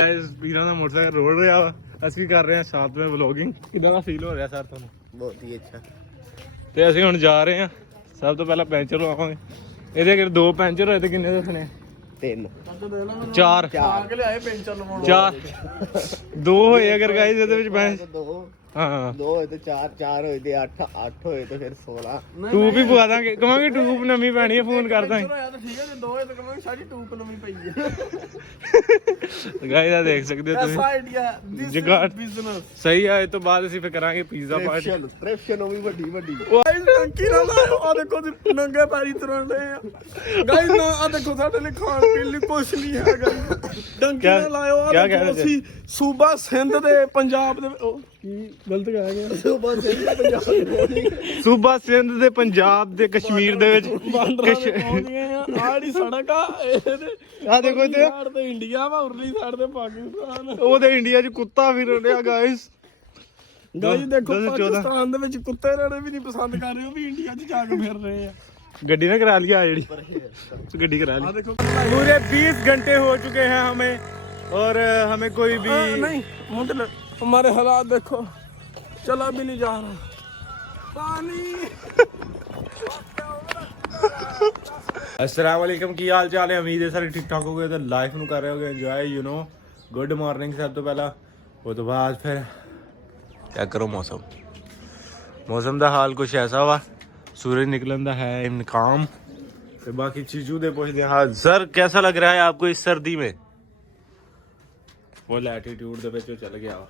Guys ਵੀਰਾਂ ਦਾ motorcycle ਰੋੜ ਰਿਹਾ ਵਾ। ਅਸੀਂ ਕਰ ਰਹੇ ਹਾਂ ਸਾਥਵੇਂ ਵਲੋਗਿੰਗ ਕਿਦਾਂ ਦਾ ਫੀਲ ਹੋ ਰਿਹਾ ਸਰ ਤੁਹਾਨੂੰ? ਬਹੁਤ ਹੀ ਅੱਛਾ। ਤੇ ਅਸੀਂ ਹੁਣ ਜਾ ਰਹੇ ਹਾਂ। ਸਭ ਤੋਂ ਪਹਿਲਾਂ ਪੈਂਚਰ ਲਵਾਵਾਂਗੇ। ਇਹਦੇ ਅਗਰ ਦੋ ਪੈਂਚਰ ਹੋਏ ਤੇ ਕਿੰਨੇ ਦੱਸਣੇ? ਤਿੰਨ। ਚਾਰ। ਚਾਰ। ਲਿਆਏ ਪੈਂਚਰ ਲਵਾਉਣ। ਚਾਰ। ਦੋ ਹੋਏ ਅਗਰ ਗਾਇਸ ਇਹਦੇ ਵਿੱਚ ਪੈਂਚ ਦੋ। ਹਾਂ। ਦੋ ਹੋਏ ਤੇ ਚਾਰ ਚਾਰ ਹੋਏ ਤੇ 8 8 ਹੋਏ ਤੇ ਫਿਰ 16 ਟੂਬ ਵੀ ਪਵਾ ਦਾਂਗੇ। ਕਵਾਂਗੇ ਟੂਬ ਨਵੀਂ ਪੈਣੀ ਹੈ ਫੋਨ ਕਰ ਦਾਂਗੇ। ਹੋਇਆ ਤਾਂ ਠੀਕ ਹੈ ਜੇ ਦੋ ਹੋਏ ਤਾਂ ਕਹਾਂਗੇ ਸਾਡੀ ਟੂਪ ਨਵੀਂ ਪਈ ਹੈ ਗਾਇਸ ਆ ਦੇਖ ਸਕਦੇ ਹੋ ਤੁਸੀਂ। ਐਸਾ ਆਈਡੀਆ ਦਿਸ ਜੁਗਾੜ। ਬਿਜ਼ਨਸ ਸਹੀ ਆ ਇਹ ਤੋਂ ਬਾਅਦ ਅਸੀਂ ਫਿਰ ਕਰਾਂਗੇ ਪੀਜ਼ਾ ਪਾਰਟੀ ਟ੍ਰੈਪਸ਼ਨ ਟ੍ਰੈਪਸ਼ਨ ਉਹ ਵੀ ਵੱਡੀ ਵੱਡੀ। ਗਾਇਸ ਟੰਕੀ ਨਾ ਲਾਓ ਆ ਦੇਖੋ ਜੀ ਨੰਗੇ ਪੈਰੀ ਤੁਰਨ ਦੇ ਆ। ਗਾਇਸ ਨਾ ਆ ਦੇਖੋ ਸਾਡੇ ਲਈ ਖਾਣ ਪੀਣ ਲਈ ਕੁਝ ਨਹੀਂ ਹੈਗਾ ਡੰਕੀ ਕਿਆ- ਨਾ ਲਾਇਓ ਆ ਕਿਆ ਦੇਖੋ ਕਹਿ ਰਹੇ ਅਸੀਂ ਸੂਬਾ ਸਿੰਧ ਦੇ ਪੰਜਾਬ ਦੇ ਉਹ ਕੀ ਗਲਤ ਕਹਿ ਗਿਆ ਸੁਬਾ ਸੇ ਪੰਜਾਬ ਦੇ ਸੂਬਾ ਸਿੰਧ ਦੇ ਪੰਜਾਬ ਦੇ ਕਸ਼ਮੀਰ ਦੇ ਵਿੱਚ ਬਾਂਦਰਾਂ ਦੇ ਪਹੁੰਚ ਗਏ ਆ ਆੜੀ ਸੜਕ ਆ ਇਹਦੇ ਆ ਦੇਖੋ ਇੱਥੇ। ਸਾਈਡ ਤੇ ਇੰਡੀਆ ਵਾ ਉਰਲੀ ਸਾਈਡ ਤੇ ਪਾਕਿਸਤਾਨ। ਉਹਦੇ ਇੰਡੀਆ 'ਚ ਕੁੱਤਾ ਫਿਰ ਰਿਹਾ ਗਾਇਸ ਗਾਇਸ ਦੇਖੋ ਦੋ ਹਜ਼ਾਰ ਚੌਦਾਂ। ਪਾਕਿਸਤਾਨ ਦੇ ਵਿੱਚ ਕੁੱਤੇ ਰਹਿਣੇ ਵੀ ਨਹੀਂ ਪਸੰਦ ਕਰ ਰਹੇ ਉਹ ਵੀ ਇੰਡੀਆ 'ਚ ਜਾ ਕੇ ਫਿਰ ਰਹੇ ਆ ਗੱਡੀ ना करा लिया ਜਿਹੜੀ ਗੱਡੀ करा ਆ ली ਦੇਖੋ पूरे 20 घंटे हो चुके हैं हमें और अ, हमें कोई भी आ, नहीं मतलब हमारे हालात देखो चला भी नहीं जा रहा पानी ਅਸਲਾਮ ਵਾਲੇਕਮ ਕੀ ਹਾਲ ਚਾਲ ਹੈ ਉਮੀਦ ਹੈ ਸਾਰੇ ਠੀਕ ਠਾਕ ਹੋਗੇ ਤੇ ਲਾਈਫ ਨੂੰ ਕਰ ਰਹੇ ਹੋਗੇ enjoy you know good morning ਸਭ ਤੋਂ ਪਹਿਲਾਂ ਉਹ ਤੋਂ ਬਾਅਦ ਫਿਰ ਚੈੱਕ ਕਰੋ ਮੌਸਮ? ਮੌਸਮ ਦਾ ਹਾਲ ਕੁਛ ਐਸਾ ਵਾ ਸੂਰਜ ਨਿਕਲਣ ਦਾ ਹੈ ਇਨਕਾਮ। ਤੇ ਬਾਕੀ ਚੀਜ਼ੂ ਦੇ ਪੁੱਛਦੇ ਹਾਂ ਸਰ ਕਿਹਦਾ ਲੱਗ ਰਿਹਾ ਹੈ ਆਪਕੋ ਇਸ ਸਰਦੀ में ਫੁੱਲ ਐਟੀਟਿਊਡ ਦੇ ਵਿੱਚ ਚੱਲ ਗਿਆ ਵਾ।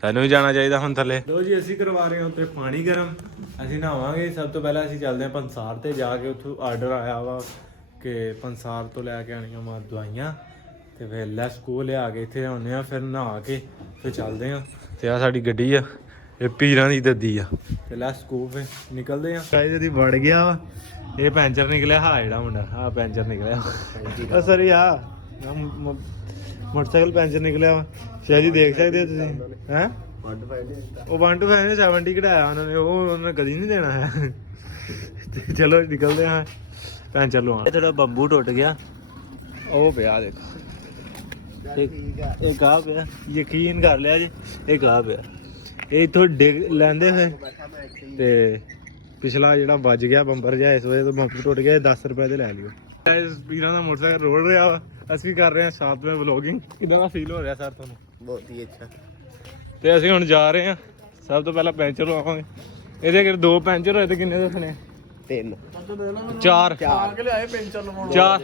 ਸਾਨੂੰ ਵੀ ਜਾਣਾ ਚਾਹੀਦਾ ਹੁਣ ਥੱਲੇ? ਲੋ ਜੀ ਅਸੀਂ ਕਰਵਾ ਰਹੇ ਹਾਂ ਉੱਤੇ ਪਾਣੀ ਗਰਮ। ਅਸੀਂ ਨਹਾਵਾਂਗੇ ਸਭ ਤੋਂ ਪਹਿਲਾਂ ਅਸੀਂ ਚੱਲਦੇ ਹਾਂ ਪੰਸਾਰ ਤੇ ਜਾ ਕੇ ਉੱਥੋਂ ਆਰਡਰ ਆਇਆ ਵਾ ਕਿ ਪੰਸਾਰ ਤੋਂ ਲੈ ਕੇ ਆਣੀਆਂ ਮਾ ਦਵਾਈਆਂ। ਤੇ ਫਿਰ ਲੈਸ ਕੋ ਲਿਆ ਕੇ ਇੱਥੇ ਆਉਂਦੇ ਆ ਫਿਰ ਨਹਾ ਕੇ ਫਿਰ ਚੱਲਦੇ ਆ ਤੇ ਆ ਸਾਡੀ ਗੱਡੀ ਆ ਇਹ ਪੀਰਾਂ ਦੀ ਦੱਦੀ ਆ। ਤੇ ਲੈਸ ਕੋ ਫਿਰ ਨਿਕਲਦੇ ਆ। ਗਾਇਸ ਇਹਦੀ ਵੜ ਗਿਆ ਵਾ। ਇਹ ਪੈਂਚਰ ਨਿਕਲਿਆ ਹਾਂ ਜਿਹੜਾ ਮੁੰਡਾ ਆ ਪੈਂਚਰ ਨਿਕਲਿਆ। ਉਹ ਸਰੀ ਆ ਮੋਟਰਸਾਈਕਲ ਪੈਂਚਰ ਨਿਕਲਿਆ ਵਾ। ਸ਼ਾਇਦ ਜੀ ਦੇਖ ਸਕਦੇ ਹੋ ਤੁਸੀਂ ਹੈ? ਉਹ 1 ਟੂ 5 ਨੇ 70 ਕਢਾਇਆ ਉਹਨਾਂ ਨੇ ਉਹ ਉਹਨਾਂ ਨੇ ਕਦੀ ਨਹੀਂ ਦੇਣਾ ਹੈ। ਤੇ ਚਲੋ ਨਿਕਲਦੇ ਹਾਂ ਪੈਂਚਰ ਲਵਾਉਣ। ਥੋੜਾ ਬੰਬੂ ਟੁੱਟ ਗਿਆ। ਉਹ ਪਿਆ ਦੇਖੋ। ਇਹ ਗਾ ਪਿਆ। ਯਕੀਨ ਕਰ ਲਿਆ ਜੀ ਇਹ ਗਾ ਪਿਆ। ਇਹ ਇਥੋਂ ਡਿੱਗ ਲੈਂਦੇ ਹੋਏ ਤੇ ਪਿਛਲਾ ਜਿਹੜਾ ਵੱਜ ਗਿਆ ਬੰਪਰ ਜਿਹਾ ਇਸ ਵਜ੍ਹਾ ਤੋਂ ਬੰਪਰ ਟੁੱਟ ਗਿਆ ਇਹ 10 ਰੁਪਏ ਦੇ ਲੈ ਲਿਓ। ਗਾਇਸ ਵੀਰਾਂ ਦਾ ਮੋਟਰਸਾਈਕਲ ਰੋੜ ਰਿਹਾ ਵਾ। ਅਸੀਂ ਕਰ ਰਹੇ ਹਾਂ ਸਾਥਵੇਂ ਵਲੋਗਿੰਗ ਕਿਦਾਂ ਦਾ ਫੀਲ ਹੋ ਰਿਹਾ ਸਰ ਤੁਹਾਨੂੰ? ਬਹੁਤ ਹੀ ਅੱਛਾ। ਤੇ ਅਸੀਂ ਹੁਣ ਜਾ ਰਹੇ ਹਾਂ। ਸਭ ਤੋਂ ਪਹਿਲਾਂ ਪੈਂਚਰ ਲਵਾਵਾਂਗੇ। ਇਹਦੇ ਅਗਰ ਦੋ ਪੈਂਚਰ ਹੋਏ ਤੇ ਕਿੰਨੇ ਦੱਸਣੇ? ਤਿੰਨ। ਚਾਰ। ਆ ਕੇ ਲਿਆਏ ਪੈਂਚਰ ਲਵਾਉਣ। ਚਾਰ।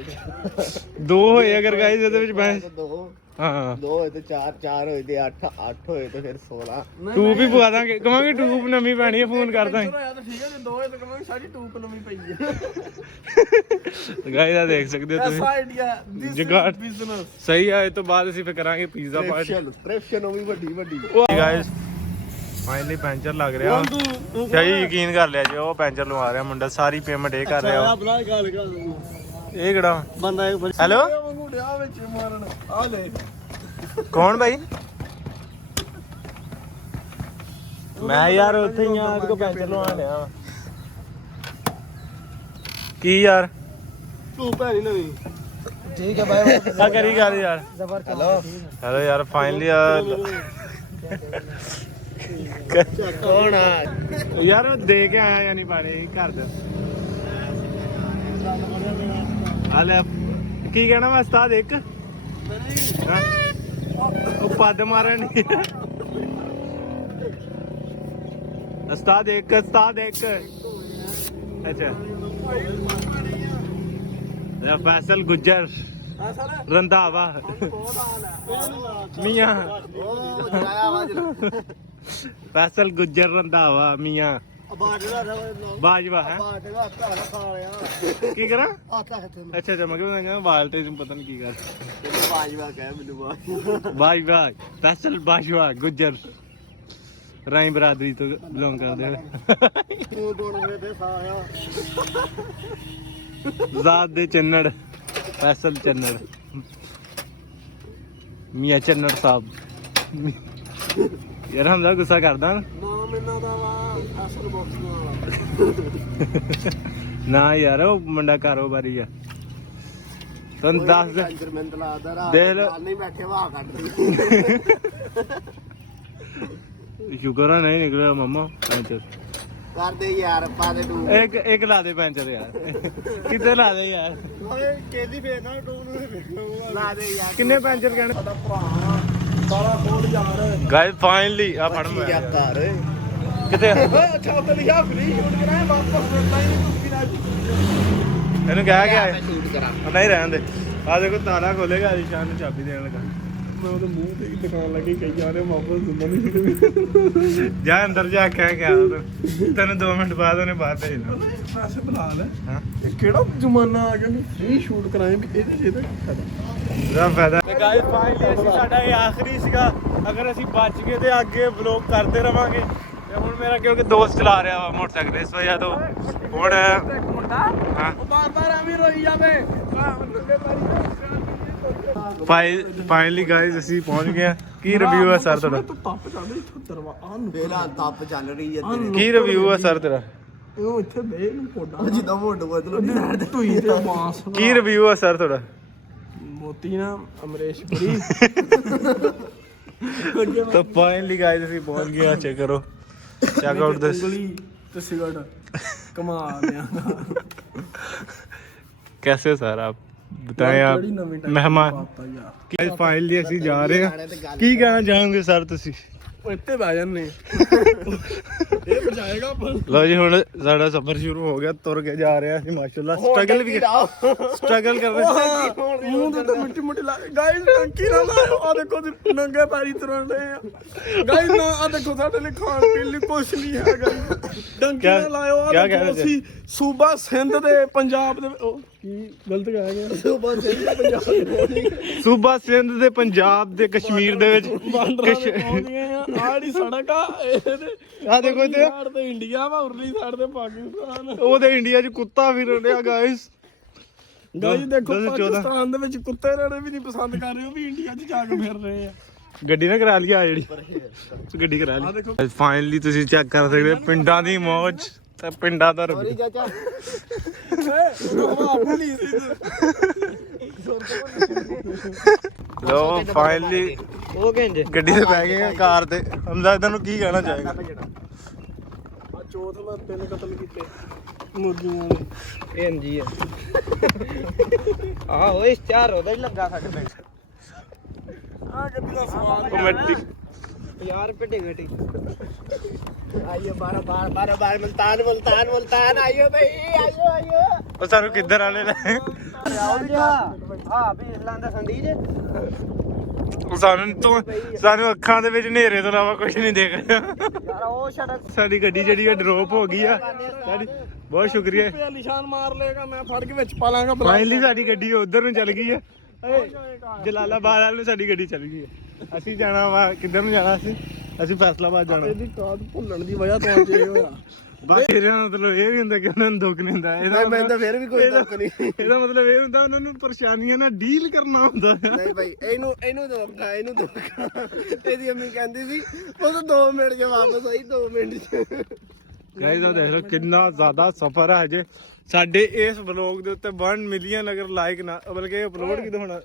ਦੋ ਹੋਏ ਅਗਰ ਗਾਇਸ ਇਹਦੇ ਵਿੱਚ ਦੋ। ਹਾਂ। ਦੋ ਹੋਏ ਤੇ ਚਾਰ ਚਾਰ ਹੋਏ ਤੇ 8 8 ਹੋਏ ਤੇ ਫਿਰ 16 ਟੂਬ ਵੀ ਪਵਾ ਦਾਂਗੇ। ਕਵਾਂਗੇ ਟੂਬ ਨਵੀਂ ਪੈਣੀ ਹੈ ਫੋਨ ਕਰ ਦਾਂਗੇ ਹੋਇਆ ਤਾਂ ਠੀਕ ਹੈ ਜੇ ਦੋ ਹੋਏ ਤਾਂ ਕਹਾਂਗੇ ਸਾਡੀ ਟੂਪ ਨਵੀਂ ਪਈ ਹੈ। ਗਾਇਸ ਆ ਦੇਖ ਸਕਦੇ ਹੋ ਐਸਾ ਤੁਸੀਂ। ਆਈਡੀਆ ਦਿਸ ਜੁਗਾੜ। ਬਿਜ਼ਨਸ ਸਹੀ ਆ ਇਹ ਤੋਂ ਬਾਅਦ ਅਸੀਂ ਫਿਰ ਕਰਾਂਗੇ ਪੀਜ਼ਾ ਪਾਰਟੀ ਟ੍ਰੈਪਸ਼ਨ ਉਹ ਵੀ ਵੱਡੀ ਵੱਡੀ। ਗਾਇਸ ਫਾਈਨਲੀ ਪੈਂਚਰ ਲੱਗ ਰਿਹਾ। ਸਹੀ ਯਕੀਨ ਕਰ ਲਿਆ ਜੀ ਉਹ ਪੈਂਚਰ ਲਵਾ ਰਿਹਾ ਮੁੰਡਾ ਸਾਰੀ ਪੇਮੈਂਟ ਇਹ ਕਰ ਰਿਹਾ ਇਹ ਕਿਹੜਾ? ਬੰਦਾ ਇੱਕ ਹੈਲੋ ਵਾਂਗੂ ਡਿਆ ਵਿੱਚ ਮਾਰਨ। ਆ ਲੈ। ਕੌਣ ਭਾਈ ਮੈਂ ਯਾਰ ਉੱਥੇ ਹੀ ਆ ਕੋ ਪੈਂਚਰ ਲਵਾਉਣ ਲਿਆ ਕੀ ਯਾਰ? ਤੂੰ ਭੈਣੀ ਨਵੀਂ। ਠੀਕ ਹੈ ਬਾਈ ਆ ਕਰੀ ਗੱਲ ਯਾਰ। ਹੈਲੋ ਹੈਲੋ ਯਾਰ ਫਾਈਨਲੀ ਆ। ਕੌਣ ਆ? ਯਾਰ ਉਹ ਦੇ ਕੇ ਆਇਆ ਯਾਨੀ ਪਾਣੀ ਘਰ ਦੇ। ਆ ਕੀ ਕਹਿਣਾ ਮੈਂ ਉਸਤਾਦ, ਇੱਕ? ਹਾਂ? ਉਹ ਪੱਦ ਮਾਰਨ ਨਹੀਂ ਉਸਤਾਦ, ਇੱਕ ਉਸਤਾਦ, ਇੱਕ। ਅੱਛਾ। ਇਹ ਫੈਸਲ ਗੁੱਜਰ। ਹੈ ਮੀਆਂ। ਉਹ ਜਾਇਆ ਵਾ ਜਰਾ ਫੈਸਲ ਗੁੱਜਰ ਰੰਧਾਵਾ ਮੀਆਂ। ਬਾਜਵਾ ਹੈ? ਕੀ ਕਰਾਂ? ਹੈ ਅੱਛਾ ਅੱਛਾ ਮੈਂ ਕਿਹਾ ਮੈਂ ਕਹਿੰਦਾ ਬਾਲ ਤੇ ਤੈਨੂੰ ਪਤਾ ਨਹੀਂ ਕੀ ਕਰ ਬਾਜਵਾ ਕਹਿ ਮੈਨੂੰ ਬਾਜਵਾ ਫੈਸਲ ਬਾਜਵਾ ਗੁੱਜਰ। ਰਾਈ ਬਰਾਦਰੀ ਤੋਂ ਬਿਲੋਂਗ ਕਰਦੇ ਹੋਏ ਤੂੰ ਬੋਲ ਤੇ ਸਾਇਆ ਜ਼ਾਤ ਦੇ ਚੰਨੜ। ਫੈਸਲ ਚੰਨੜ। ਮੀਆਂ ਚੰਨੜ ਸਾਹਿਬ। ਯਾਰ ਹਮਦਾ ਗੁੱਸਾ ਕਰਦਾ ਨਾ। ਨਾਮ ਇਹਨਾਂ ਦਾ ਵਾ ਅਸਲ ਬਾਕਸ ਵਾਲਾ ਨਾ ਯਾਰ ਉਹ ਮੁੰਡਾ ਕਾਰੋਬਾਰੀ ਆ। ਤੁਹਾਨੂੰ ਦੱਸ ਦੇ ਦੇਖ ਲਓ। ਨਹੀਂ ਬੈਠੇ ਵਾਹ ਕੱਢਦੇ ਸ਼ੁਕਰ ਆ ਨਹੀਂ ਨਿਕਲਿਆ ਮਮਾ ਪੈਂਚਰ ਕਰਦੇ ਯਾਰ ਪਾ ਦੇ ਤੂੰ ਇੱਕ ਇੱਕ ਲਾ ਦੇ ਪੈਂਚਰ ਯਾਰ। ਕਿੱਥੇ ਲਾ ਦੇ ਯਾਰ? ਓਏ ਕਿਹਦੀ ਫੇਰਨਾ ਟੂ ਨੂੰ ਲਾ ਦੇ ਯਾਰ। ਕਿੰਨੇ ਪੈਂਚਰ ਕਹਿਣ? ਸਾਡਾ ਭਰਾ ਸਾਰਾ ਕੋਲ ਯਾਰ। ਗਾਇਸ ਫਾਈਨਲੀ ਆ ਫੜ ਮੈਂ। ਯਾਰ ਕਰ ਓਏ ਕਿੱਥੇ ਆ? ਓਏ ਅੱਛਾ ਉੱਤੇ ਲਿਖਿਆ ਫ੍ਰੀ ਸ਼ੂਟ ਕਰਾਏ ਵਾਪਸ ਮਿਲਦਾ ਹੀ ਨਹੀਂ ਕੁਝ ਵੀ ਨਾ ਇਹਨੂੰ ਕਹਿ ਗਿਆ ਮੈਂ ਸ਼ੂਟ ਕਰਾਂ। ਉਹ ਨਹੀਂ ਰਹਿਣ ਦੇ। ਆ ਦੇਖੋ ਤਾਲਾ ਖੋਲੇਗਾ ਅਲੀਸ਼ਾਨ ਨੂੰ ਚਾਬੀ ਦੇਣ ਲੱਗਾ। ਮੈਂ ਉਹਦੇ ਮੂੰਹ ਤੇ ਹੀ ਦੁਕਾਨ ਲੱਗੀ ਕਹੀ ਜਾ ਰਹੇ ਵਾਪਸ ਦਿੰਦਾ ਨਹੀਂ ਜਾ ਅੰਦਰ ਜਾ ਕੇ ਕਹਿ ਗਿਆ। ਤੈਨੂੰ 2 ਮਿੰਟ ਬਾਅਦ ਉਹਨੇ ਬਾਹਰ ਭੇਜਣਾ। ਪੈਸੇ ਬਣਾ ਲੈ। ਹਾਂ। ਇਹ ਕਿਹੜਾ ਜ਼ਮਾਨਾ ਆ ਗਿਆ ਵੀ ਫ੍ਰੀ ਸ਼ੂਟ ਕਰਾਏ ਵੀ ਇਹਦੇ ਇਹਦਾ ਫਾਇਦਾ? ਉਹਦਾ ਫਾਇਦਾ। ਤੇ ਗਾਇਸ ਫਾਈਨਲੀ ਅਸੀਂ ਸਾਡਾ ਇਹ ਆਖਰੀ ਸੀਗਾ ਅਗਰ ਅਸੀਂ ਬਚ ਗਏ ਤੇ ਅੱਗੇ ਵਲੌਗ ਕਰਦੇ ਰਵਾਂਗੇ। ਤੇ ਹੁਣ ਮੇਰਾ ਕਿਉਂਕਿ ਦੋਸਤ ਚਲਾ ਰਿਹਾ ਵਾ ਮੋਟਰਸਾਈਕਲ ਇਸ ਵਜ੍ਹਾ ਤੋਂ ਹੁਣ ਹਾਂ। ਉਹ ਬਾਰ ਬਾਰ ਐਵੇਂ ਰੋਈ ਜਾਵੇ। ਫਾਈਨਲੀ ਗਾਇਸ ਅਸੀਂ ਪਹੁੰਚ ਗਏ ਹਾਂ ਕੀ ਰਿਵਿਊ ਹੈ ਸਰ ਤੁਹਾਡਾ ਤੂੰ ਤੱਪ ਜਾਂਦੇ ਇੱਥੋਂ ਦਰਵਾ ਆ ਨੂੰ ਮੇਰਾ ਤੱਪ ਚੱਲ ਰਹੀ ਹੈ ਤੇਰੇ ਕੀ ਰਿਵਿਊ ਹੈ ਸਰ ਤੇਰਾ ਉਹ ਇੱਥੇ ਬੇ ਨੂੰ ਪੋਡਾ ਜਿੱਦਾਂ ਮੋਢ ਬਦਲੋ ਨਹੀਂ ਸਾਈਡ ਤੇ ਟੂਈ ਤੇ ਬਾਂਸ ਕੀ ਰਿਵਿਊ ਹੈ ਸਰ ਤੁਹਾਡਾ ਮੋਤੀ ਨਾ ਅਮਰੇਸ਼ ਪੁਰੀ ਤਾਂ ਫਾਈਨਲੀ ਗਾਇਸ ਅਸੀਂ ਪਹੁੰਚ ਗਏ ਆ ਚੈੱਕ ਕਰੋ ਚੈੱਕ ਆਊਟ ਦਿਸ ਉਂਗਲੀ ਤੇ ਸਿਗਰਟ ਕਮਾਲ ਆ कैसे सर आप ਬਤਾਇਆ ਮਹਿਮਾਨ ਗਾਇਸ ਫਾਈਨਲੀ ਅਸੀਂ ਜਾ ਰਹੇ ਹਾਂ। ਕੀ ਕਹਿਣਾ ਚਾਹੋਗੇ ਸਰ ਤੁਸੀਂ? ਇੱਥੇ ਬਹਿ ਜਾਂਦੇ ਇਹ ਬਚਾਏਗਾ ਲਓ ਜੀ ਹੁਣ ਸਾਡਾ ਸਫ਼ਰ ਸ਼ੁਰੂ ਹੋ ਗਿਆ ਤੁਰ ਕੇ ਜਾ ਰਿਹਾ ਅਸੀਂ ਮਾਸ਼ਾਅੱਲਾ ਸਟਰਗਲ ਵੀ ਸਟਰਗਲ ਕਰ ਰਹੇ ਮੂੰਹ ਤੇ ਮਿੱਟੀ ਮੁੱਟੀ ਲਾ ਗਾਇਸ ਟੰਕੀ ਨਾ ਲਾਓ। ਆ ਦੇਖੋ ਜੀ ਨੰਗੇ ਪੈਰੀ ਤੁਰਨ ਰਹੇ ਆ। ਗਾਇਸ ਨਾ ਆ ਦੇਖੋ ਸਾਡੇ ਲਈ ਖਾਣ ਪੀਣ ਲਈ ਕੁਛ ਨਹੀਂ ਹੈਗਾ। ਡੰਕੀ ਨਾ ਲਾਓ ਆ ਦੇਖੋ ਅਸੀਂ ਸੂਬਾ ਸਿੰਧ ਦੇ ਪੰਜਾਬ ਦੇ ਕੀ ਗਲਤ ਕਹਿ ਗਿਆ ਸੂਬਾ ਸਿੰਧ ਦੇ ਪੰਜਾਬ ਦੇ ਸੂਬਾ ਸਿੰਧ ਦੇ ਪੰਜਾਬ ਦੇ ਕਸ਼ਮੀਰ ਦੇ ਵਿੱਚ ਆੜੀ ਸੜਕ ਆ ਇਹਦੇ ਆ ਦੇਖੋ ਇੱਥੇ। ਸਾਈਡ ਤੇ ਇੰਡੀਆ ਵਾ ਉਰਲੀ ਸਾਈਡ ਤੇ ਪਾਕਿਸਤਾਨ। ਉਹਦੇ ਇੰਡੀਆ 'ਚ ਕੁੱਤਾ ਵੀ ਰਿਹਾ ਗਾਇਸ ਗਾਇਸ ਦੇਖੋ। ਪਾਕਿਸਤਾਨ ਦੇ ਵਿੱਚ ਕੁੱਤੇ ਰਹਿਣੇ ਵੀ ਨਹੀਂ ਪਸੰਦ ਕਰ ਰਹੇ ਉਹ ਵੀ ਇੰਡੀਆ 'ਚ ਜਾ ਕੇ ਫਿਰ ਰਹੇ ਆ। ਗੱਡੀ ਨਾ ਕਰਾ ਲਈ ਆ ਜਿਹੜੀ। ਗੱਡੀ ਕਰਾ ਆ ਲਈ ਦੇਖੋ। ਫਾਈਨਲੀ ਤੁਸੀਂ ਚੈੱਕ ਕਰ ਸਕਦੇ ਹੋ ਪਿੰਡਾਂ ਦੀ ਮੌਜ। ਤੇ ਪਿੰਡਾਂ ਦਾ ਸੌਰੀ ਰਵੀ ਚਾਚਾ ਲੋ ਫਾਈਨਲੀ ਉਹ ਕਹਿੰਦੇ ਗੱਡੀ ਤੇ ਬਹਿ ਗਏ ਆ ਕਾਰ ਤੇ। ਹਮਜ਼ਾ ਇਹਨਾਂ ਨੂੰ ਕੀ ਕਹਿਣਾ ਚਾਹੇਗਾ? ਆ ਚੌਥ ਮੈਂ ਤਿੰਨ ਕਤਲ ਕੀਤੇ। ਮੁਰਗੀਆਂ ਨੇ। ਐਮਜੀ ਆ। ਓਏ ਚਾਰ ਉਹਦਾ ਹੀ ਲੱਗਾ ਸਾਡੇ ਪਿੰਡ ਆ ਗੱਡੀ ਦਾ ਸਵਾਲ ਕਮੇਟੀ। 50 रुपए टिकट ਆਇਓ ਬਾਰ ਬਾਰ ਬਾਰ ਬਾਰ ਮਲਤਾਨ ਮਲਤਾਨ ਮਲਤਾਨ ਆਇਓ ਭਾਈ ਆਇਓ ਆਇਓ ਉਹ ਸਾਨੂੰ ਕਿੱਧਰ ਆਲੇ ਲੈ? ਆਓ ਜੀ ਹਾਂ ਭੇਸ ਲਾਂਦਾ ਸੰਦੀਪ ਉਹ ਸਾਨੂੰ ਤੋਂ ਸਾਨੂੰ ਅੱਖਾਂ ਦੇ ਵਿੱਚ ਹਨੇਰੇ ਤੋਂ ਇਲਾਵਾ ਕੁਝ ਨਹੀਂ ਦੇਖ ਰਿਹਾ। ਸਾਡੀ ਗੱਡੀ ਜਿਹੜੀ ਆ ਡ੍ਰੌਪ ਹੋ ਗਈ ਆ। ਸਾਡੀ ਬਹੁਤ ਸ਼ੁਕਰੀਆ। ਨਿਸ਼ਾਨ ਮਾਰ ਲੇਗਾ ਮੈਂ ਫੜ ਕੇ ਵਿੱਚ ਪਾ ਲਾਂਗਾ ਫਾਈਨਲੀ ਸਾਡੀ ਗੱਡੀ ਉਧਰ ਨੂੰ ਚੱਲ ਗਈ ਆ। ਏ, ਜਲਾਲਾਬਾਦ ਵਾਲ ਨੂੰ ਸਾਡੀ ਗੱਡੀ ਚੱਲ ਗਈ ਆ। ਅਸੀਂ ਜਾਣਾ ਵਾ ਕਿੱਧਰ ਨੂੰ ਜਾਣਾ ਅਸੀਂ? ਅਸੀਂ ਫੈਸਲਾਬਾਦ ਜਾਣਾ। ਇਹਦੀ ਕਾਦ ਭੁੱਲਣ ਦੀ ਵਜ੍ਹਾ ਤੋਂ ਅੱਜ ਇਹ ਹੋਇਆ। ਬਸ ਇਹਦਾ ਮਤਲਬ ਇਹ ਵੀ ਹੁੰਦਾ ਕਿ ਉਹਨਾਂ ਨੂੰ ਦੁੱਖ ਨਹੀਂ ਹੁੰਦਾ। ਇਹਦਾ ਮੈਂ ਤਾਂ ਫਿਰ ਵੀ ਕੋਈ ਦੁੱਖ ਨਹੀਂ। ਇਹਦਾ ਮਤਲਬ ਇਹ ਹੁੰਦਾ ਉਹਨਾਂ ਨੂੰ ਪਰੇਸ਼ਾਨੀਆਂ ਨਾਲ ਡੀਲ ਕਰਨਾ ਹੁੰਦਾ। ਨਹੀਂ ਭਾਈ ਇਹਨੂੰ ਇਹਨੂੰ ਧੋਖਾ ਇਹਨੂੰ ਧੋਖਾ ਇਹਦੀ ਅੰਮੀ ਕਹਿੰਦੀ ਸੀ ਉਹ ਤਾਂ 2 ਮਿੰਟ ਚ ਵਾਪਸ ਆਈ 2 ਮਿੰਟ ਚ। ਗਾਇਸ ਆ ਦੇਖ ਲਓ ਕਿੰਨਾ ਜ਼ਿਆਦਾ ਸਫਰ ਹੈ ਹਜੇ। ਸਾਡੇ ਇਸ ਵਲੌਗ ਦੇ ਉੱਤੇ 1 ਮਿਲੀਅਨ ਅਗਰ ਲਾਈਕ ਨਾ ਬਲਕਿ ਅਪਲੋਡ ਕਿਦੋਂ ਹੋਣਾ।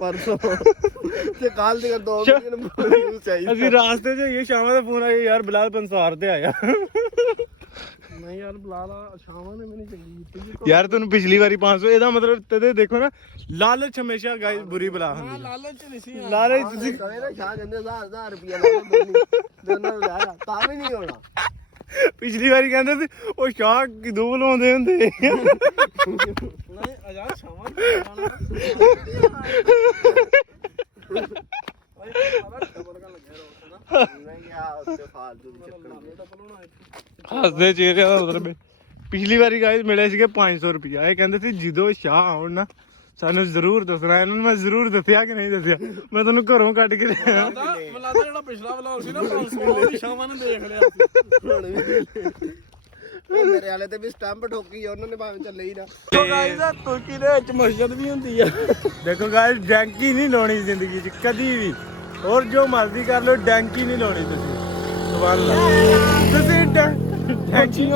ਪਰਸੋਂ। ਤੇ ਕੱਲ ਦੇ 2 ਮਿੰਟ ਨੂੰ ਚਾਹੀਦਾ ਅਸੀਂ ਰਾਸਤੇ 'ਚ ਇਹ ਸ਼ਾਮਾਂ ਦਾ ਫੋਨ ਆਇਆ ਯਾਰ ਬਿਲਾਲ ਪੰਸਾਰ ਤੇ ਆਇਆ। ਨਹੀਂ ਯਾਰ ਬੁਲਾ ਲਾ ਸ਼ਾਮਾਂ ਨੇ ਮੈਨੂੰ ਚੰਗੀ ਕੀਤੀ ਯਾਰ ਤੁਹਾਨੂੰ ਪਿਛਲੀ ਵਾਰੀ 500 ਇਹਦਾ ਮਤਲਬ ਤਦੇ ਦੇਖੋ ਨਾ ਲਾਲਚ ਹਮੇਸ਼ਾ ਗਾਇਸ ਬੁਰੀ ਬਲਾ ਹੁੰਦੀ ਲਾਲਚ ਨਹੀਂ ਸੀ ਲਾਲਚ ਤੁਸੀਂ ਕਹਿੰਦੇ 1000 1000 ਰੁਪਏ ਲਾ ਦੋਨਾਂ ਨੂੰ ਲਾਇਆ ਤਾਂ ਵੀ ਨਹੀਂ ਹੋਣਾ। ਪਿਛਲੀ ਵਾਰੀ ਕਹਿੰਦੇ ਸੀ, ਉਹ ਸ਼ਾਹ ਕਿਦੋਂ ਬੁਲਾਉਂਦੇ ਹੁੰਦੇ। ਨਹੀਂ ਅਜਾਰ ਸ਼ਾਮਾਂ ਹੱਸਦੇ ਚਿਹਰੇ ਦਾ ਮਤਲਬ ਪਿਛਲੀ ਵਾਰੀ ਗਾਇਸ ਮਿਲੇ ਸੀਗੇ 500 ਰੁਪਇਆ ਇਹ ਕਹਿੰਦੇ ਸੀ ਜਦੋਂ ਸ਼ਾਹ ਆਉਣ ਨਾ ਸਾਨੂੰ ਜ਼ਰੂਰ ਦੱਸਣਾ ਇਹਨਾਂ ਨੂੰ ਮੈਂ ਜ਼ਰੂਰ ਦੱਸਿਆ ਕਿ ਨਹੀਂ ਦੱਸਿਆ। ਮੈਂ ਤੁਹਾਨੂੰ ਘਰੋਂ ਕੱਢ ਕੇ ਲਿਆਇਆ ਲੱਗਦਾ ਜਿਹੜਾ ਪਿਛਲਾ ਵਲੌਗ ਸੀ ਨਾ 500 ਵਾਲੀ ਸ਼ਾਮਾਂ ਨੇ ਦੇਖ ਲਿਆ ਸੀ। ਹੁਣ ਵੀ ਉਹ ਮੇਰੇ ਵਾਲੇ ਤੇ ਵੀ ਸਟੰਪ ਠੋਕੀ ਆ, ਉਹਨਾਂ ਨੇ ਭਾਵੇਂ ਚੱਲੇ ਹੀ ਨਾ। ਸੋ ਗਾਇਸ ਤੁਰਕੀ ਦੇ ਵਿੱਚ ਮਸਜਿਦ ਵੀ ਹੁੰਦੀ ਆ। ਦੇਖੋ ਗਾਇਸ ਡੈਂਕੀ ਨਹੀਂ ਲਾਉਣੀ ਜ਼ਿੰਦਗੀ 'ਚ ਕਦੀ ਵੀ। ਹੋਰ ਜੋ ਮਰਜ਼ੀ ਕਰ ਲਓ ਡੈਂਕੀ ਨਹੀਂ ਲਾਉਣੀ ਤੁਸੀਂ। ਸੁਭਾਨ ਅੱਲਾਹ ਤੁਸੀਂ ਡੈਂ- ਡੈਂਕੀ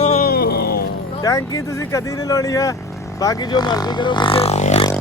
ਡੈਂਕੀ ਤੁਸੀਂ ਕਦੀ ਨਹੀਂ ਲਾਉਣੀ ਹੈ। ਬਾਕੀ ਜੋ ਮਰਜ਼ੀ ਕਰੋ ਪਿੱਛੇ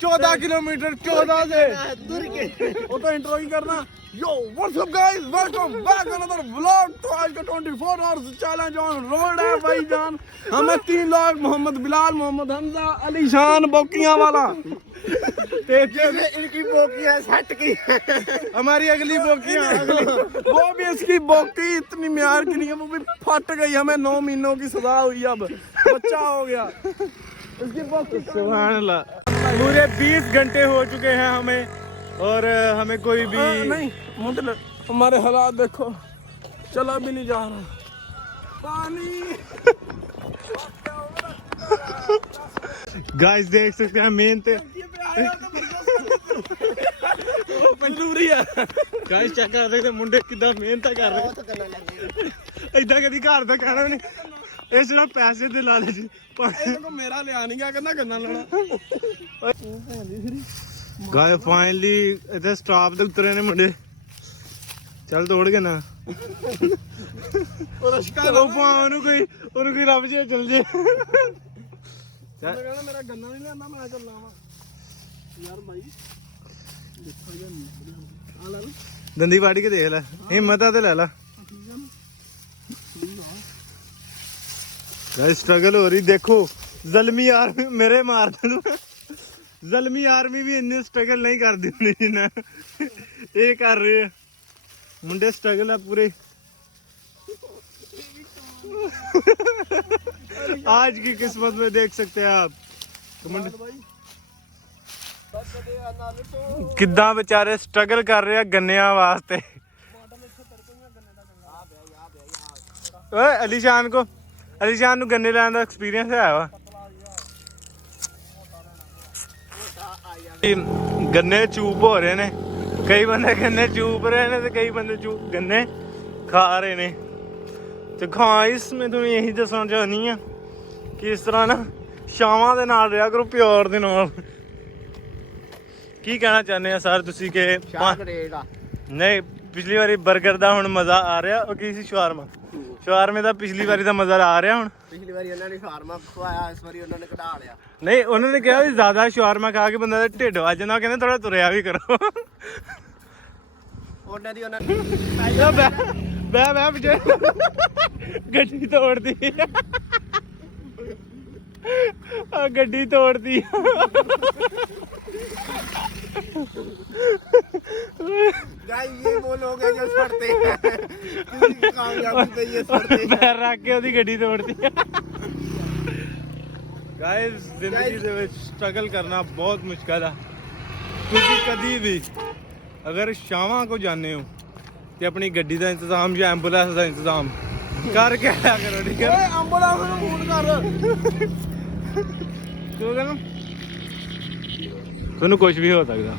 चौदह किलोमीटर चौदह से। वो तो इंट्रो ही करना। Yo what's up guys welcome back another vlog तो आज का 24 आवर्स चैलेंज ऑन रोड है भाईजान हमें तीन लोग मोहम्मद बिलाल मोहम्मद हमजा अली शान बोकियाँ वाला। जैसे इनकी बोकियाँ सट की। हमारी अगली बोकियाँ। वो भी इसकी बोकी इतनी म्यार की नहीं है वो भी फट गई। हमें नौ महीनों की सजा हुई अब। बच्चा हो गया। इसकी बोकी सुभान अल्लाह। पूरे 20 घंटे हो चुके हैं हमें और अ, हमें कोई भी आ, नहीं मतलब हमारे हालात देखो चला भी नहीं जा रहा पानी गाइस देख सकते हैं मेन ते ਜ਼ਰੂਰੀ ਹੈ ਗਾਇਸ ਚੈੱਕ ਕਰ ਸਕਦੇ ਮੁੰਡੇ ਕਿੱਦਾਂ ਮਿਹਨਤ ਕਰ ਰਹੇ बहुत करने लगे ਏਦਾਂ ਕਦੀ ਘਰ ਦਾ ਕਹਿਣਾ ਨਹੀਂ ਇਹ ਸਿਰਫ ਪੈਸੇ ਦੇ ਲਾਲਚ ਇਹਦੇ ਕੋ ਮੇਰਾ ਲਿਆ ਨਹੀਂ ਗਿਆ ਕਹਿੰਦਾ ਗੰਨਾ ਲੈਣਾ ਗਾਇ ਫਾਈਨਲੀ ਇੱਥੇ ਸਟਾਪ ਤੇ ਉਤਰੇ ਨੇ ਮੁੰਡੇ। ਚੱਲ ਦੌੜ ਕੇ ਨਾ। ਉਹ ਰਸ਼ਕਾ ਉਹ ਪਾ ਉਹਨੂੰ ਕੋਈ ਉਹਨੂੰ ਕੋਈ ਲੱਭ ਜੇ ਚੱਲ ਜੇ। ਕਹਿੰਦਾ ਮੇਰਾ ਗੰਨਾ ਨਹੀਂ ਲਿਆਂਦਾ ਮੈਂ ਚੱਲਾਂ ਵਾ। ਯਾਰ ਭਾਈ ਦੇਖੋ ਯਾਰ ਆ ਲੈ ਦੰਦੀ ਵਾੜੀ ਕੇ ਦੇਖ ਲੈ। ਹਿੰਮਤ ਆ ਤੇ ਲੈ ਲੈ। ਗਾਇਸ ਸਟਰਗਲ ਹੋ ਰਹੀ ਦੇਖੋ ਜ਼ਲਮੀ ਆਰਮੀ ਮੇਰੇ ਮਾਰ ਦੂ ਜ਼ਲਮੀ ਆਰਮੀ ਵੀ ਇੰਨੀ ਸਟਰਗਲ ਨਹੀਂ ਕਰਦੀ ਹੁੰਦੀ ਜਿੰਨਾ ਇਹ ਕਰ ਰਹੇ ਆ ਮੁੰਡੇ ਸਟਰਗਲ ਆ ਪੂਰੇ आज की किस्मत में देख सकते हैं आप कमेंट ਭਾਈ ਬਸ ਦੇ ਆ ਨਾਲ ਤੋਂ ਕਿੱਦਾਂ ਵਿਚਾਰੇ ਸਟਰਗਲ ਕਰ ਰਹੇ ਆ ਗੰਨਿਆਂ ਵਾਸਤੇ ਓਏ ਅਲੀਸ਼ਾਨ ਕੋ ਅਲੀਸ਼ਾਨ ਨੂੰ ਗੰਨੇ ਲੈਣ ਦਾ ਐਕਸਪੀਰੀਅੰਸ ਹੈ ਵਾ। ਗੰਨੇ ਚੂਪ ਹੋ ਰਹੇ ਨੇ। ਕਈ ਬੰਦੇ ਗੰਨੇ ਚੂਪ ਰਹੇ ਨੇ ਤੇ ਕਈ ਬੰਦੇ ਚੂਪ ਗੰਨੇ ਖਾ ਰਹੇ ਨੇ। ਤੇ ਗਾਇਸ ਮੈਂ ਤੁਹਾਨੂੰ ਇਹੀ ਦੱਸਣਾ ਚਾਹੁੰਦੀ ਆ ਕਿ ਇਸ ਤਰ੍ਹਾਂ ਨਾ ਸ਼ਾਵਾਂ ਦੇ ਨਾਲ ਰਿਹਾ ਕਰੋ ਪਿਓਰ ਦੇ ਨਾਲ। ਕੀ ਕਹਿਣਾ ਚਾਹੁੰਦੇ ਆ ਸਰ ਤੁਸੀਂ ਕਿ ਨਹੀਂ ਪਿਛਲੀ ਵਾਰੀ 버ਗਰ ਦਾ ਹੁਣ ਮਜ਼ਾ ਆ ਰਿਹਾ ਉਹ ਕੀ ਸੀ ਸ਼ਾਰਮਾ? ਸ਼ਵਾਰਮੇ ਦਾ ਪਿਛਲੀ ਵਾਰੀ ਦਾ ਮਜ਼ਾ ਆ ਰਿਹਾ ਹੁਣ। ਪਿਛਲੀ ਵਾਰੀ ਉਹਨਾਂ ਨੇ ਫਾਰਮਾ ਖਵਾਇਆ ਇਸ ਵਾਰੀ ਉਹਨਾਂ ਨੇ ਕਢਾ ਲਿਆ। ਨਹੀਂ ਉਹਨਾਂ ਨੇ ਕਿਹਾ ਵੀ ਜ਼ਿਆਦਾ ਸ਼ਵਾਰਮਾ ਖਾ ਕੇ ਬੰਦਾ ਦਾ ਢਿੱਡ ਵੱਜ ਜਾਂਦਾ ਕਹਿੰਦੇ ਥੋੜਾ ਤੁਰਿਆ ਵੀ ਕਰੋ। ਉਹਨਾਂ ਦੀ ਉਹਨਾਂ ਬੈ ਬੈ ਬੈ ਪਿੱਛੇ। ਗੱਡੀ ਤੋੜਦੀ। ਆ ਗੱਡੀ ਤੋੜਦੀ। गाइस ये वो लोग हैं जो सड़ते हैं किसी कामयाबी पे ये सड़ते हैं ਪੈਰ ਰੱਖ ਕੇ ਉਹਦੀ ਗੱਡੀ ਤੋੜਦੀ ਗਾਇਸ ਜ਼ਿੰਦਗੀ ਦੇ ਵਿੱਚ ਸਟਰਗਲ ਕਰਨਾ ਬਹੁਤ ਮੁਸ਼ਕਲ ਆ ਤੁਸੀਂ ਕਦੀ ਵੀ ਅਗਰ ਸ਼ਾਮਾਂ ਕੋ ਜਾਂਦੇ ਹੋ ਤੇ ਆਪਣੀ ਗੱਡੀ ਦਾ ਇੰਤਜ਼ਾਮ ਜਾਂ ਐਂਬੂਲੈਂਸ ਦਾ ਇੰਤਜ਼ਾਮ ਕਰਕੇ ਆਇਆ ਕਰੋ ਠੀਕ ਹੈ ਓਏ ਐਂਬੂਲੈਂਸ ਨੂੰ ਫੋਨ ਕਰ ਕਿਉਂ ਕਹਿੰਦਾ ਤੁਹਾਨੂੰ ਕੁਝ ਵੀ ਹੋ ਸਕਦਾ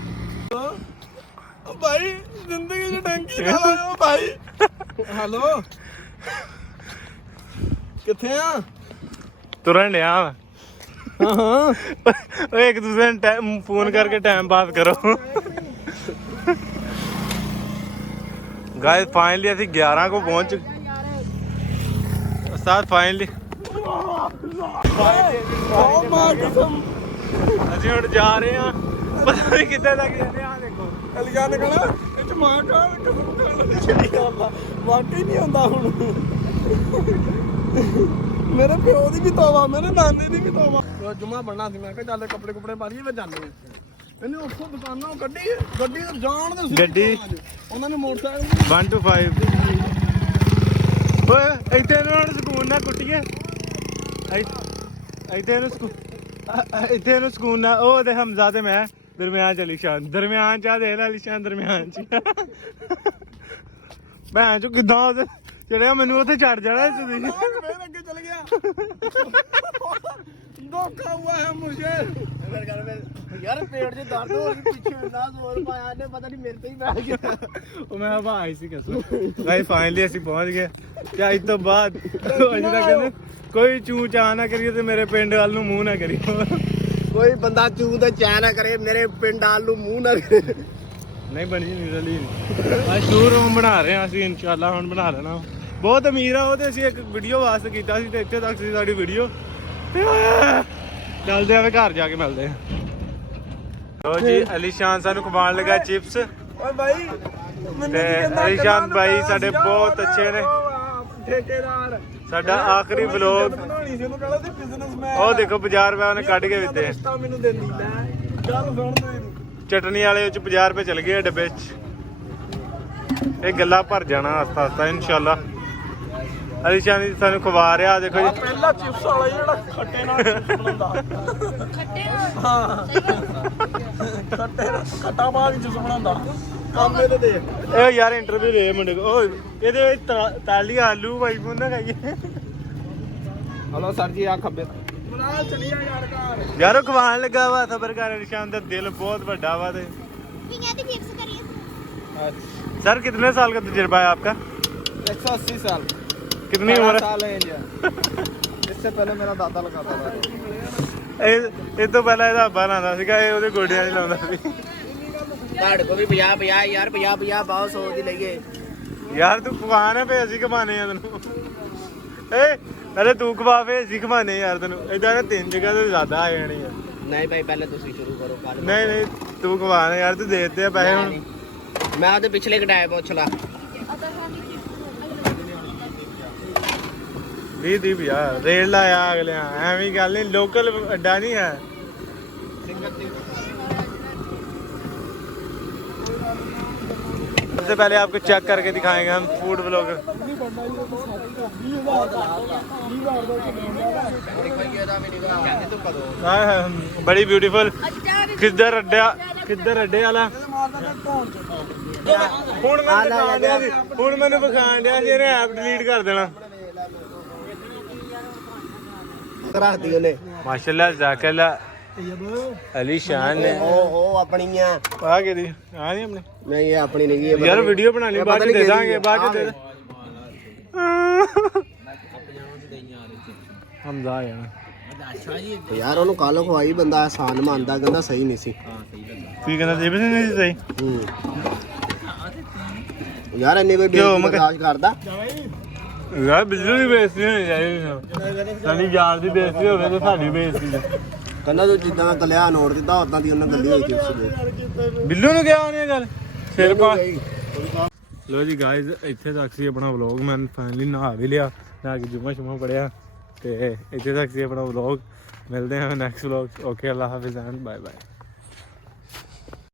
ਭਾਈ? ਹੈਲੋ। ਕਿੱਥੇ ਆ? ਤੁਰਨ ਲਿਆ ਵਾ। ਹਾਂ। ਹਾਂ ਓਏ ਇੱਕ ਦੂਸਰੇ ਨੂੰ ਟਾਈਮ ਫੋਨ ਕਰਕੇ ਟਾਈਮ ਪਾਸ ਕਰੋ। ਗਾਇਸ ਫਾਈਨਲੀ ਅਸੀਂ 11 ਕੋ ਪਹੁੰਚ ਚੁੱਕੇ ਉਸਤਾਦ ਫਾਈਨਲੀ ਓ ਮਾਂ ਕਸਮ ਅਸੀਂ ਹੁਣ ਜਾ ਰਹੇ ਹਾਂ। ਪਤਾ ਨਹੀਂ ਕਿੱਥੇ ਤੱਕ ਜਾਂਦੇ ਆ। ਦੇਖੋ ਅਲੀਆ ਨੇ ਕਹਣਾ ਇਹ ਚ ਮਾਂ ਕਾ ਕਸਮ ਵਾਕਈ ਨਹੀਂ ਹੁੰਦਾ ਹੁਣ। ਮੇਰੇ ਪਿਓ ਦੀ ਵੀ ਤੋਬਾ ਮੇਰੇ ਨਾਨੇ ਦੀ ਵੀ ਤੋਬਾ। ਜੁਮਾ ਬਣਨਾ ਸੀ ਮੈਂ ਕਿਹਾ ਚੱਲ ਕੱਪੜੇ ਕੁਪੜੇ ਮਾਰੀਏ ਫਿਰ ਜਾਂਦੇ ਆ ਇਹਨੇ ਉੱਥੋਂ ਦੁਕਾਨਾਂ ਕੱਢੀ ਗੱਡੀ ਤੇ ਜਾਣ ਦੇ ਸੀ ਗੱਡੀ। ਉਹਨਾਂ ਨੇ ਮੋਟਰਸਾਈਕਲ 1 to 5 ਓਏ ਇੱਥੇ ਇਹਨੂੰ ਹੁਣ ਸਕੂਨ ਨਾਲ ਕੁੱਟੀਏ। ਇੱਥੇ ਇੱਥੇ ਇਹਨੂੰ ਸਕੂਨ ਇੱਥੇ ਇਹਨੂੰ ਸਕੂਨ ਨਾਲ ਉਹ ਤੇ ਹਮਜ਼ਾ ਤੇ ਮੈਂ। ਦਰਮਿਆਨ ਚ ਅਲੀਸ਼ਾਨ ਦਰਮਿਆਨ ਚ ਆ ਦੇਖ ਲੈ ਅਲੀਸ਼ਾਨ ਦਰਮਿਆਨ ਚ। ਭੈਣ ਚੋ ਕਿਦਾਂ ਚੜਿਆ ਮੈਨੂੰ ਉੱਥੇ ਛੱਡ ਜਾਣਾ ਇਸ ਦੀ ਫੇਰ ਅੱਗੇ ਚਲ ਗਿਆ। ਧੋਖਾ ਹੋਇਆ ਹੈ ਮੁਝੇ ਯਾਰ ਪੇਟ 'ਚ ਦਰਦ ਹੋ ਗਈ ਪਿੱਛੇ ਇੰਨਾ ਜ਼ੋਰ ਪਾਇਆ ਨੇ ਪਤਾ ਨਹੀਂ ਮੇਰੇ ਤੇ ਹੀ ਬੈਠ ਗਿਆ। ਉਹ ਮੈਂ ਹਵਾ ਆਈ ਸੀ ਕਸਮ। ਭਾਈ ਫਾਈਨਲੀ ਅਸੀਂ ਪਹੁੰਚ ਗਏ। ਤੇ ਅੱਜ ਤੋਂ ਬਾਅਦ ਅੱਜ ਤੱਕ ਕੋਈ ਚੂਚਾ ਨਾ ਕਰੀਏ ਤੇ ਮੇਰੇ ਪਿੰਡ ਵੱਲ ਨੂੰ ਮੂੰਹ ਨਾ ਕਰੀਏ। ਕੋਈ ਬੰਦਾ ਚੂ ਦਾ ਚਾਹ ਨਾ ਕਰੇ ਮੇਰੇ ਪਿੰਡ ਆਲ ਨੂੰ ਮੂੰਹ ਨਾ ਕਰੇ। ਨਹੀਂ ਬਣੀ ਨਹੀਂ ਰਲੀ ਅੱਜ ਸ਼ੂ ਰੂਮ ਬਣਾ ਰਹੇ ਹਾਂ ਅਸੀਂ ਇਨਸ਼ਾਅੱਲਾ ਹੁਣ ਬਣਾ ਲੈਣਾ। ਬਹੁਤ ਅਮੀਰ ਆ ਉਹ ਤੇ ਅਸੀਂ ਇੱਕ ਵੀਡੀਓ ਵਾਸਤੇ ਕੀਤਾ ਸੀ ਤੇ ਇੱਥੇ ਤੱਕ ਸੀ ਸਾਡੀ ਵੀਡੀਓ ਚੱਲਦੇ ਆ ਫੇ ਘਰ ਜਾ ਕੇ ਮਿਲਦੇ ਆ। ਲੋ ਜੀ ਅਲੀ ਸ਼ਾਨ ਸਾਨੂੰ ਖਵਾਉਣ ਲੱਗਾ ਚਿਪਸ। ਓਏ ਭਾਈ ਮੈਨੂੰ ਤੇ ਕਹਿੰਦਾ ਅਲੀਸ਼ਾਨ ਭਾਈ ਸਾਡੇ ਬਹੁਤ ਅੱਛੇ ਨੇ। ਠੇਕੇਦਾਰ। ਸਾਡਾ ਆਖਰੀ ਵਲੋਗ ਬਣਾਉਣੀ ਸੀ ਉਹਨੂੰ ਕਹਿੰਦਾ ਤੇ ਬਿਜ਼ਨਸਮੈਨ ਉਹ ਦੇਖੋ 50 ਰੁਪਏ ਉਹਨੇ ਕੱਢ ਕੇ ਦਿੱਤੇ। ਰਿਸ਼ਤਾ ਮੈਨੂੰ ਦਿੰਦੀ ਲੈ ਗੱਲ ਸੁਣ ਤੂੰ ਇਹਨੂੰ। ਚਟਨੀ ਵਾਲੇ ਵਿੱਚ 50 ਰੁਪਏ ਚਲ ਗਏ ਡੱਬੇ 'ਚ। ਇਹ ਗੱਲਾਂ ਭਰ ਜਾਣਾ ਆਸਤਾ ਆਸਤਾ ਇਨਸ਼ਾਅੱਲਾ। ਅਲੀ ਸ਼ਾਨ ਜੀ ਸਾਨੂੰ ਖਵਾ ਰਿਹਾ ਦੇਖੋ ਜੀ। ਪਹਿਲਾ ਚਿਪਸ ਵਾਲਾ ਜਿਹੜਾ ਖੱਟੇ ਨਾਲ ਚਿਪਸ ਬਣਾਉਂਦਾ। ਖੱਟੇ ਹਾਂ। ਖੱਟੇ ਨਾਲ ਖੱਟਾ ਚਿਪਸ ਬਣਾਉਂਦਾ। ਕੰਮ ਇਹਦੇ ਦੇ ਇਹ ਯਾਰ ਇੰਟਰਵਿਊ ਦੇ ਮੁੰਡੇ ਕੋ ਓਏ ਇਹਦੇ ਵਿੱਚ ਤਾ- ਤਾਲੀ ਆਲੂ ਭਾਈ ਮੁੰਨਾ ਖਾਈਏ ਹਲੋ ਸਰ ਜੀ ਆ ਖੱਬੇ ਮਨਾਲ ਚਲੀਆ ਯਾਰ ਘਰ ਯਾਰ ਉਹ ਖਵਾਉਣ ਲੱਗਾ ਵਾ ਸਬਰ ਕਰ ਅਲੀ ਸ਼ਾਨ ਦਾ ਦਿਲ ਬਹੁਤ ਵੱਡਾ ਵਾ ਤੇ पिंगा दी फिक्स करिए सर कितने साल का तजुर्बा है आपका 180 साल कितनी उम्र है साल है इंडिया इससे पहले मेरा दादा लगाता था ਇਹ ਇਹ ਤੋਂ ਪਹਿਲਾਂ ਇਹਦਾ ਹੱਬਾ ਲਾਉਂਦਾ ਸੀਗਾ ਇਹ ਉਹਦੇ ਗੋਡਿਆਂ 'ਚ ਲਾਉਂਦਾ ਸੀ ਤੁਹਾਡੇ ਕੋ ਵੀ 50 50 ਯਾਰ 50 50 ਬਹੁਤ ਸੌ ਦੀ ਲਈਏ। ਯਾਰ ਤੂੰ ਖਵਾਨ ਹੈ ਫੇ ਅਸੀਂ ਖਵਾਨੇ ਆ ਤੈਨੂੰ। ਏ ਅਰੇ ਤੂੰ ਖਵਾ ਫੇ ਅਸੀਂ ਖਵਾਨੇ ਯਾਰ ਤੈਨੂੰ। ਇਦਾਂ ਨਾ ਤਿੰਨ ਜਗ੍ਹਾ ਤੋਂ ਜ਼ਿਆਦਾ ਆ ਜਾਣੀ ਆ। ਨਹੀਂ ਭਾਈ ਪਹਿਲੇ ਤੁਸੀਂ ਸ਼ੁਰੂ ਕਰੋ ਕੱਲ ਨਹੀਂ ਨਹੀਂ ਤੂੰ ਖਵਾਨ ਯਾਰ ਤੂੰ ਦੇ ਦਿੱਤੇ ਆ ਪੈਸੇ ਹੁਣ। ਮੈਂ ਉਹਦੇ ਪਿਛਲੇ ਕਟਾਏ ਪੁੱਛ ਲਾ। ਵੀਹ ਦੀ ਯਾਰ ਰੇਟ ਲਾਇਆ ਅਗਲਿਆਂ। ਐਵੇਂ ਗੱਲ ਨਹੀਂ ਲੋਕਲ ਅੱਡਾ ਨਹੀਂ ਹੈ। सबसे पहले आपको चेक करके दिखाएंगे हम फूड ब्लॉगर हाय हाय बड़ी ब्यूटीफुल ਕਿੱਧਰ ਅੱਡਿਆ ਕਿੱਧਰ ਅੱਡੇ ਵਾਲਾ ਹੁਣ ਮੈਨੂੰ ਦਿਖਾਣ ਡਿਆ ਸੀ ਹੁਣ ਮੈਨੂੰ ਵਿਖਾਣ ਡਿਆ ਸੀ ਇਹਨੇ ਐਪ ਡਿਲੀਟ ਕਰ ਦੇਣਾ ਰੱਖਦੀ ਉਹਨੇ ਮਾਸ਼ਾਅੱਲਾ ਜ਼ਾਕਲਾ ਅਲੀ ਸ਼ਾਨ ਨੇ। ਉਹ ਉਹ ਆਪਣੀਆਂ। ਆ ਕੇ ਦੀ। ਆ ਨਹੀਂ ਆਪਣੇ। ਨਹੀਂ ਇਹ ਆਪਣੀ ਨਹੀਂ ਇਹ ਯਾਰ ਵੀਡੀਓ ਬਣਾ ਲਈ ਬਾਅਦ ਚ ਦੇ ਦਾਂਗੇ ਬਾਅਦ। ਚ ਦੇ। ਹਮਜ਼ਾ ਯਾਰ। ਯਾਰ ਉਹਨੂੰ ਕੱਲ ਖਵਾਈ ਬੰਦਾ ਆਸਾਨ ਮੰਨਦਾ ਕਹਿੰਦਾ ਸਹੀ ਨਹੀਂ ਸੀ। ਕੀ ਕਹਿੰਦਾ ਜੀ ਵੀ ਨਹੀਂ ਸੀ ਸਹੀ? ਹੂੰ। ਯਾਰ ਇੰਨੀ ਕੋਈ ਬਰਦਾਸ਼ਤ ਕਰਦਾ? ਯਾਰ ਬਿੱਲੂ ਦੀ ਬੇਇੱਜ਼ਤੀ ਹੋਣੀ ਚਾਹੀਦੀ ਸਾਡੀ ਯਾਰ ਦੀ ਬੇਇੱਜ਼ਤੀ ਹੋਵੇ ਤੇ ਸਾਡੀ ਬੇਇੱਜ਼ਤੀ ਹੈ ਕਹਿੰਦਾ ਤੂੰ ਜਿੱਦਾਂ ਕਲਿਆ ਨੋਟ ਦਿੱਤਾ ਉਦਾਂ ਦੀ ਉਹਨਾਂ ਗੱਲੀ ਹੋਈ ਚਿਪਸ ਦੇ ਬਿੱਲੂ ਨੂੰ ਕਿਹਾ ਉਹਨੇ ਇਹ ਗੱਲ? ਸਿਰ ਪਾ। ਲੋ ਜੀ ਗਾਇਜ਼ ਇੱਥੇ ਤੱਕ ਸੀ ਆਪਣਾ ਵਲੌਗ ਮੈਂ ਫਾਈਨਲੀ ਨਹਾ ਵੀ ਲਿਆ ਨਹਾ ਕੇ ਜੁਮਾ ਸ਼ੁਮਾ ਪੜਿਆ ਤੇ ਇੱਥੇ ਤੱਕ ਸੀ ਆਪਣਾ ਵਲੌਗ ਮਿਲਦੇ ਹਾਂ ਨੈਕਸਟ ਵਲੌਗ ਓਕੇ ਅੱਲਾ ਹਾਫਿਜ਼ ਐਂਡ ਬਾਏ ਬਾਏ